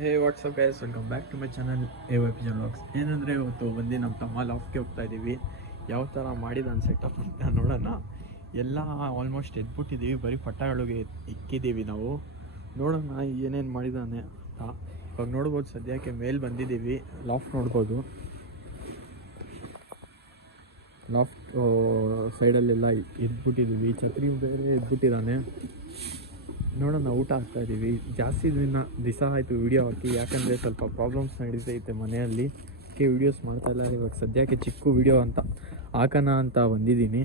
Hey what's up guys, welcome back to my channel AYP vlogs. ಏನಂದರೆ ಇವತ್ತು ಬಂದು ನಮ್ಮ ತಮ್ಮ ಲಾಫ್ಗೆ ಹೋಗ್ತಾ ಇದ್ದೀವಿ. ಯಾವ ಥರ ಮಾಡಿದಾನೆ ಸೆಟಪ್ ಅಂತ ನೋಡೋಣ. ಎಲ್ಲ ಆಲ್ಮೋಸ್ಟ್ ಎದ್ಬಿಟ್ಟಿದ್ದೀವಿ, ಬರೀ ಪಟಾಗಳಿಗೆ ಇಕ್ಕಿದ್ದೀವಿ ನಾವು. ನೋಡೋಣ ಏನೇನು ಮಾಡಿದ್ದಾನೆ ಅಂತ. ಇವಾಗ ನೋಡ್ಬೋದು, ಸದ್ಯಕ್ಕೆ ಮೇಲೆ ಬಂದಿದ್ದೀವಿ. ಲಾಫ್ಟ್ ನೋಡ್ಬೋದು, ಲಾಫ್ಟ್ ಸೈಡಲ್ಲೆಲ್ಲ ಎದ್ಬಿಟ್ಟಿದ್ದೀವಿ. ಛತ್ರಿ ಬೇರೆ ಎದ್ಬಿಟ್ಟಿದ್ದಾನೆ. ನೋಡೋಣ, ಊಟ ಹಾಕ್ತಾಯಿದ್ದೀವಿ. ಜಾಸ್ತಿ ದಿವಸ ಆಯಿತು ವೀಡಿಯೋ ಹಾಕಿ, ಯಾಕಂದರೆ ಸ್ವಲ್ಪ ಪ್ರಾಬ್ಲಮ್ಸ್ ನಡೀತೈತೆ ಮನೆಯಲ್ಲಿ. ವೀಡಿಯೋಸ್ ಮಾಡ್ತಾಯಿಲ್ಲ. ಇವಾಗ ಸದ್ಯಕ್ಕೆ ಚಿಕ್ಕ ವೀಡಿಯೋ ಅಂತ ಹಾಕೋಣ ಅಂತ ಬಂದಿದ್ದೀನಿ.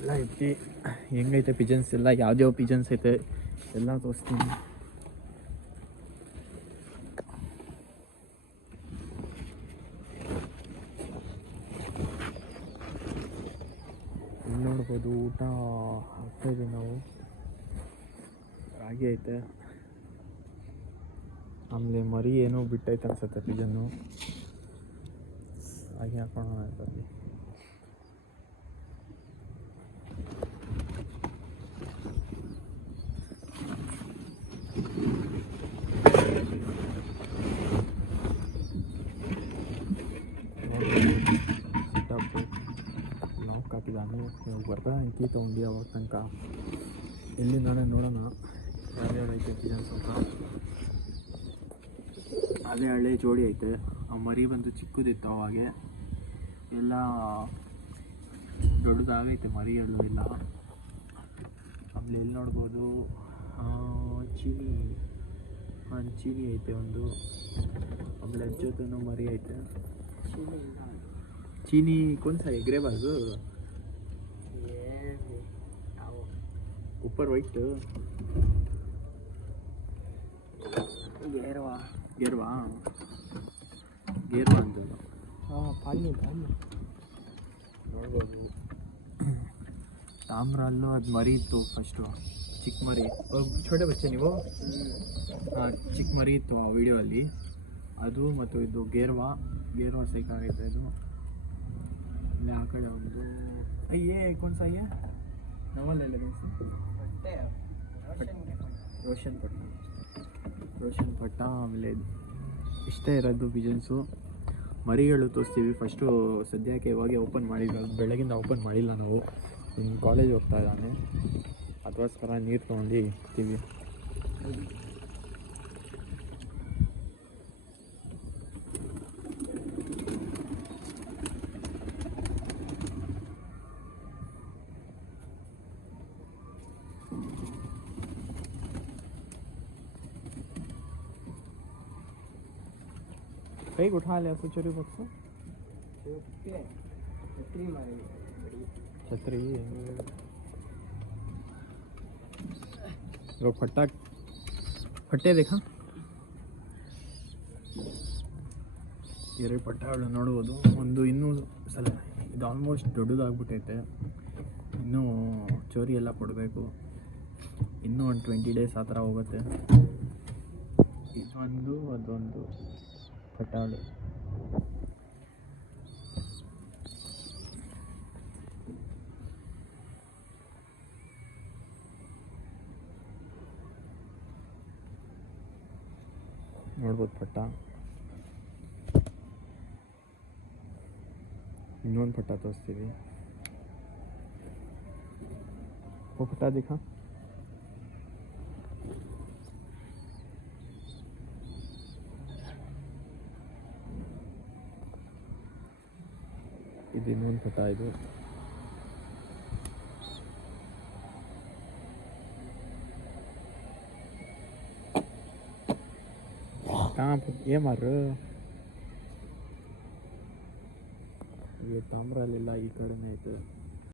ಎಲ್ಲ ಐತಿ, ಹೆಂಗೈತೆ ಪಿಜನ್ಸ್ ಎಲ್ಲ, ಯಾವ್ಯಾವ ಪಿಜನ್ಸ್ ಐತೆ ಎಲ್ಲ ತೋರಿಸ್ತೀನಿ. ಇಲ್ಲಿ ನೋಡ್ಬೋದು, ಊಟ ಹಾಕ್ತಾಯಿದ್ದೀವಿ ನಾವು. ರಾಗಿ ಐತೆ, ಆಮೇಲೆ ಮರಿ ಏನೋ ಬಿಟ್ಟೈತೆ ಅನ್ಸುತ್ತೆ ಪಿಜನ್ನು. ರಾಗಿ ಹಾಕೋಣ ಅಲ್ಲಿ. ಸೆಟಪ್ಪು ನಾವು ಹಾಕಿದ್ದಾನೆ. ಇವಾಗ ಬರ್ತಾ ಇಂಕಿ ತೊಗೊಂಡು ಅವಾಗ ತನಕ ಎಲ್ಲಿಂದಾನೆ ನೋಡೋಣ ಯಾವ್ಯಾವ ಐತೆ ಪಿಜನ್ಸ್ ಅಂತ. ಅದೇ ಹಳೆ ಜೋಡಿ ಐತೆ. ಆ ಮರಿ ಬಂದು ಚಿಕ್ಕದಿತ್ತು ಅವಾಗೆ, ಎಲ್ಲ ದೊಡ್ಡದಾಗೈತೆ ಮರಿ ಎಲ್ಲ. ಆಮೇಲೆ ಎಲ್ಲಿ ನೋಡ್ಬೋದು, ಚೀನಿ ಐತೆ ಒಂದು. ಆಮೇಲೆ ಅಜ್ಜೋದನ್ನು ಮರಿ ಐತೆ. ಚೀನಿ ಕೊಂದ್ಸ ಎಗ್ರೆ ಬಾಜು ऊपर वाइट गेरवा ಅಂತ ನೋಡ್ಬೋದು. ತಾಮ್ರ ಅಲ್ಲೂ ಅದು ಮರಿ ಇತ್ತು ಫಸ್ಟು, ಚಿಕ್ಕ ಮರಿ. ಛೋಟೆ ಬಚ್ಚೆ ನೀವು, ಚಿಕ್ಕ ಮರಿ ಇತ್ತು ಆ ವಿಡಿಯೋ ಅಲ್ಲಿ. ಅದು ಮತ್ತು ಇದು ಗೇರ್ವಾ ಸೈಕಾಗೈತೆ ಇದು. ಇಲ್ಲಿ ಆ ಕಡೆ ಒಂದು ಅಯ್ಯೇ ಕೊಂದ್ಸ ಅಯ್ಯೇ ನವಲ್ಲ ರೋಷನ್ ಪಟ್ಟ. ಆಮೇಲೆ ಇಷ್ಟೇ ಇರೋದು ಪಿಜನ್ಸು. ಮರಿಗಳು ತೋರಿಸ್ತೀವಿ ಫಸ್ಟು. ಸದ್ಯಕ್ಕೆ ಇವಾಗೆ ಓಪನ್ ಮಾಡಿಲ್ಲ, ಬೆಳಗಿಂದ ಓಪನ್ ಮಾಡಿಲ್ಲ ನಾವು. ಇನ್ನು ಕಾಲೇಜ್ ಹೋಗ್ತಾ ಇದ್ದಾನೆ, ಅದಕ್ಕೋಸ್ಕರ ನೀರು ತೊಗೊಂಡು ಇರ್ತೀವಿ. कई उठा लिया चोरी बक्स छतरी फट्टे देखा ಎರಡು ಪಟ್ಟಗಳು ನೋಡ್ಬೋದು. ಒಂದು ಇನ್ನೂ ಸಲ ಇದು ಆಲ್ಮೋಸ್ಟ್ ದೊಡ್ಡದಾಗ್ಬಿಟ್ಟೈತೆ. ಇನ್ನೂ ಚೋರಿ ಎಲ್ಲ ಕೊಡಬೇಕು. ಇನ್ನೂ ಒಂದು 20 days ಆ ಥರ ಹೋಗುತ್ತೆ. ಇದೊಂದು ಅದೊಂದು ಪಟ್ಟಾಳು. ನೋಡ್ಬೋದು ಪಟ್ಟ. ಇನ್ನೊಂದು ಪಟ್ಟ ತೋರಿಸ್ತೀವಿ. ಪಟ್ಟ ದಿಖಾ. ಇದು ಇನ್ನೊಂದು ಪಟ್ಟ. ಇದು ಏಮಾರು ಇದು ತಾಮ್ರಲ್ಲಿಲ್ಲ, ಈ ಕಡೆನೇ ಐತೆ.